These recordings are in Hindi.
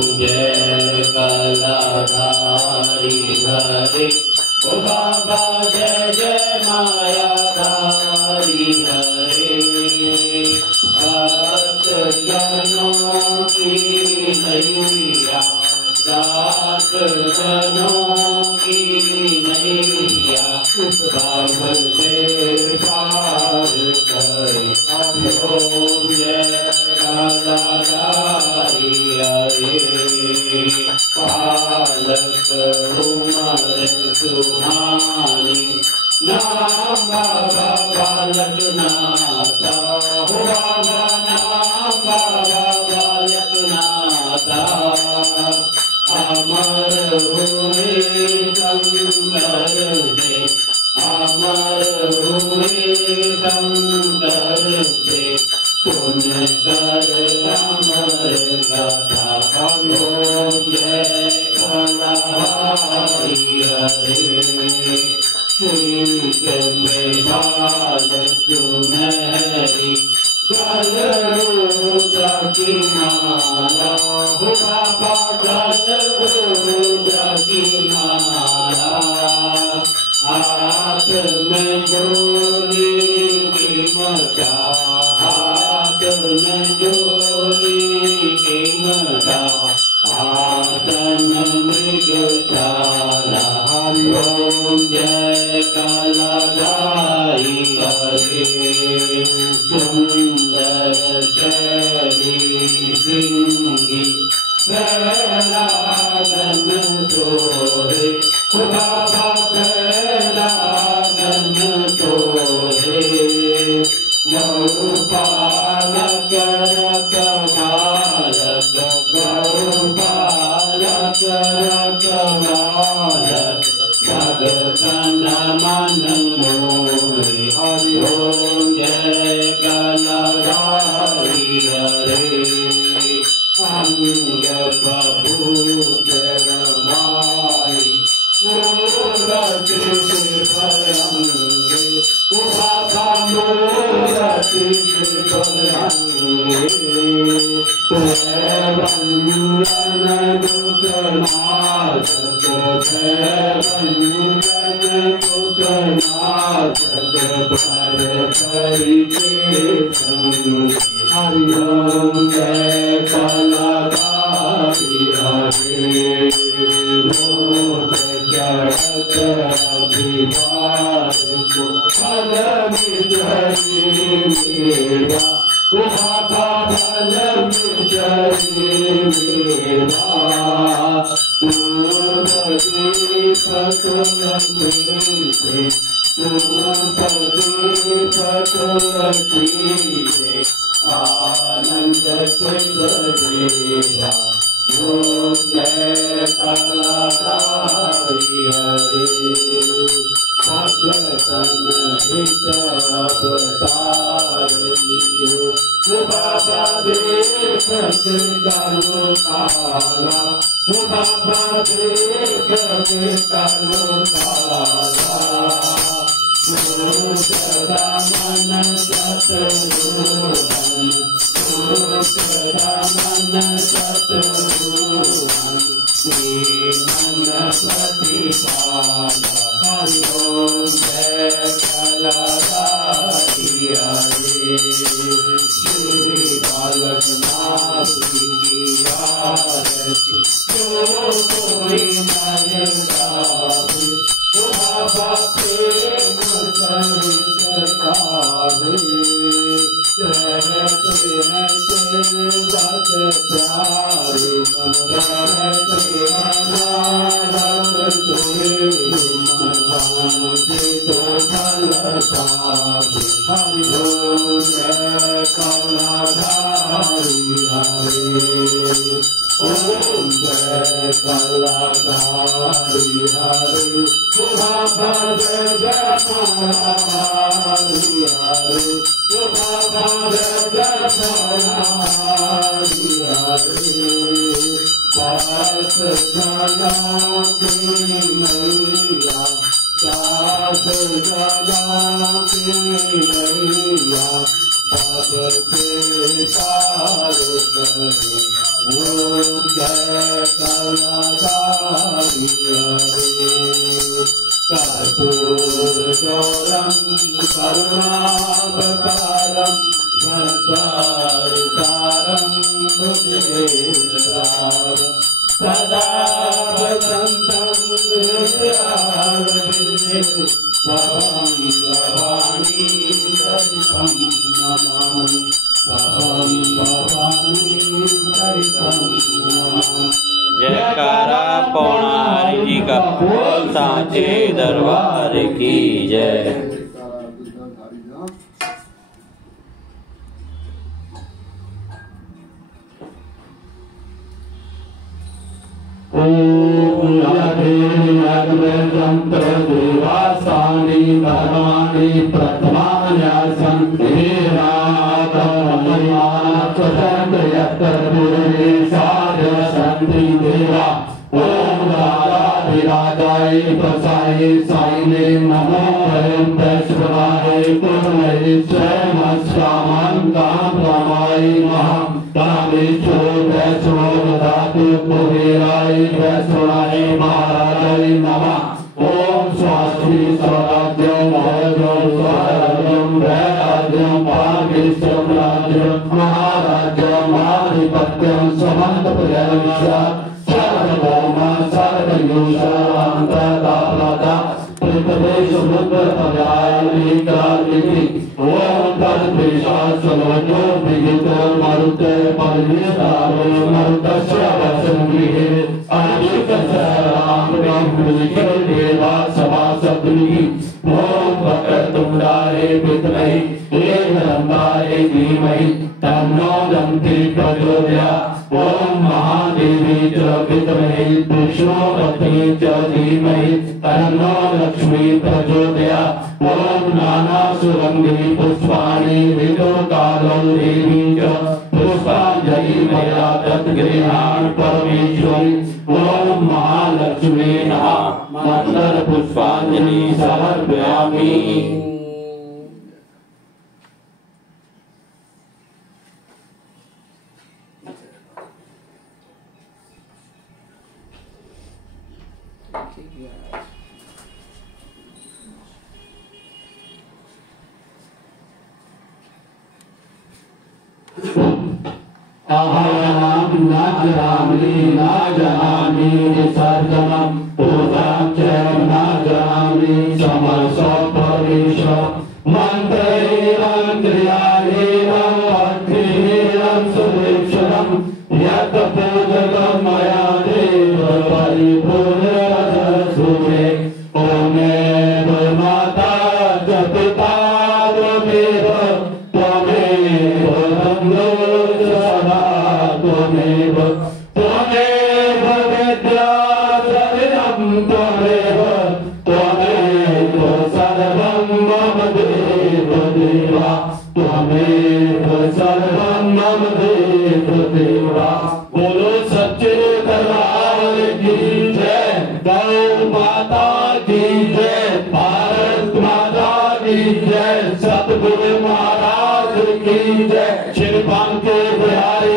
जय कलाधारी हरे ओ बाबा जय जय मायाधारी हरे भक्त जनों की नैया दास जनों की नैया बाबल से पार करे ओम जय कलाधारी हरे पालक उमर सुहानी नाम बाबा बालक नाथा हो बाबा नाम बाबा बालक नाथा अमर हुए शंकर से अमर हुए शंकर से सुन कर अमर गाथा ओम जय कलाधारी हरे शीश में बालक सुनहरी गलरूद्र की माला हो बाबा गलरूद्र की माला हाथ में डोली की मटा हाथ में डोली की मटा आसन मृग चाला ओम जय कलाधारी हरे सुंदर शैली सिंगी कैलागन सोहे बाबा कैलागन सोहे गौपालक रकमालक गौपालक रकमालक भगतन मन मोहे हरि ओम जय कलाधारी हरे अंग बभूत रमाई मूरति शिखरंगे बाबा मूरति शिखरंगे वंदन दुखनाथ वंदन दुखनाथ पर हरि ओम जय कलाधारी हरे मोद जगत अभिमान को फल विजयी मेरा बाबा फल विजयी मेरा प्रदीप तुलसी से आनंद देहा ओम जय कलाधारी हरे भगतन हित अवतार लियो बाबा देख के कालो काला बाबा देख के कालो काला सदा मन शत्रुघ्न सदा मन शत्रुघ्न मन प्रतिपाल हरि ओम जय कलाधारी हरे श्री बालक नाथ की आरती जो कोई नर गावे बाबा प्रेम सरकारे रहते हैं तेरे भक्त प्यारे मन रहते हैं नारद तुझे मन भांति तो फल पावे हरि ओम जय कलाधारी हरे ओम जय कलाधारी हरे बाबा जय जय कलाधारी हरे बाबा जय जय कलाधारी हरे दास जना की मैया दास जना की मैया सबके पार करे ओम जय कलाधारी हरे कर्पूरगौरं करुणावतारं संसारसारं भुजगेन्द्रहारं सदा वसन्तं हृदयारविन्दे भवं भवानी सरितं नमामि भवं भवानी सरितं नमामि। जयकारा पौना हरि जी का बोल सांचे दरबार की जय। ओम यज्ञ देवासानि धर्माणि प्रथमान्यासन्ति सन्ति देवा। ओम राजाधिराजाय प्रसाय साईने नमो हरिं वैष्णवाय पूर्णये स्वयंस्कामन्ताय महं कामेश्वर वैष्णो ददातु कुबेराय वैष्णवाय महाराजाय नमः। ओम स्वास्ति स्वराज्यं भोजं स्वराज्यं वैराज्यं भाग्यं राज्यं महाराज्यं आधिपत्यं समन्तपुरं सर्वभौमा सर्वयोषान्तराप्लता पृथ्वी समुद्रपदाय कालिकी। ओम तद्विशास्वलो विहितो मरुते परिवेदारो मरुतस्य वसंगृहे अनिकस्य रामृके देवा सभासद्भिः। ओम वक्रतुण्डाय विद्महे एकदन्ताय धीमहि तन्नो दन्ति प्रचोदयात्। ओम महादेवी च विद्महे विष्णुपत्नी च धीमहि तन्नो लक्ष्मी प्रचोदयात्। ओम नानासुगन्धि पुष्पाणि ऋतुकालो देवी च पुष्पाञ्जलि मया तद्गृहाण परमेश्वरी। ओम महालक्ष्मी नमः मंत्र पुष्पाञ्जलि समर्पयामि। अहं न जानामि विसर्जनं पूजां च न जानामि समसपरिशं मन्त्रैरं क्रियाैरं भक्तिरं सुदीक्षणं यत् पूजकं मया देव परिपूर्णरसूरे। ओमेव माता च पिता त्वमेव त्वमेव बन्धो त्वमेव त्वमेव विद्या शरणं त्वमेव त्वमेव सर्वं मम देव देवा त्वमेव सर्वं मम देव देवा। बोलो सच्चे दरबार की जय, गौ माता की जय, भारत माता की जय, सतगुरु महाराज की जय, श्री बांके बिहारी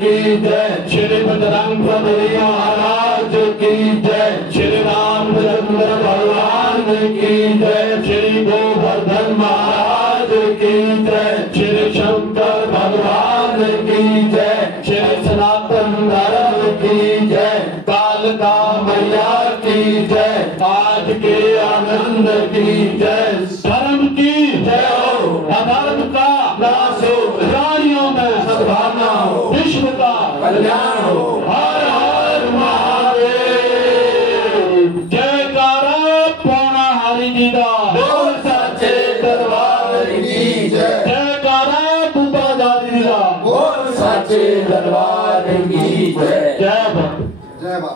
की जय, श्री बजरंग बली महाराज की जय, श्री रामचंद्र भगवान की जय, श्री गोवर्धन महाराज की जय, श्री शंकर भगवान की जय, श्री सनातन धर्म की जय, कालका मैया की जय, आज के आनंद की जय, धर्म की जय हो, अधर्म का नाश हो, प्राणियों में सद्भावना हो, विश्व का कल्याण हो। हर हर महादेव। जयकारा पौना हरि जी का बोल सच्चे दरबार की जय। जयकारा बूबा दादी जी का बोल सच्चे दरबार की जय। जय बाबा। जय बाबा।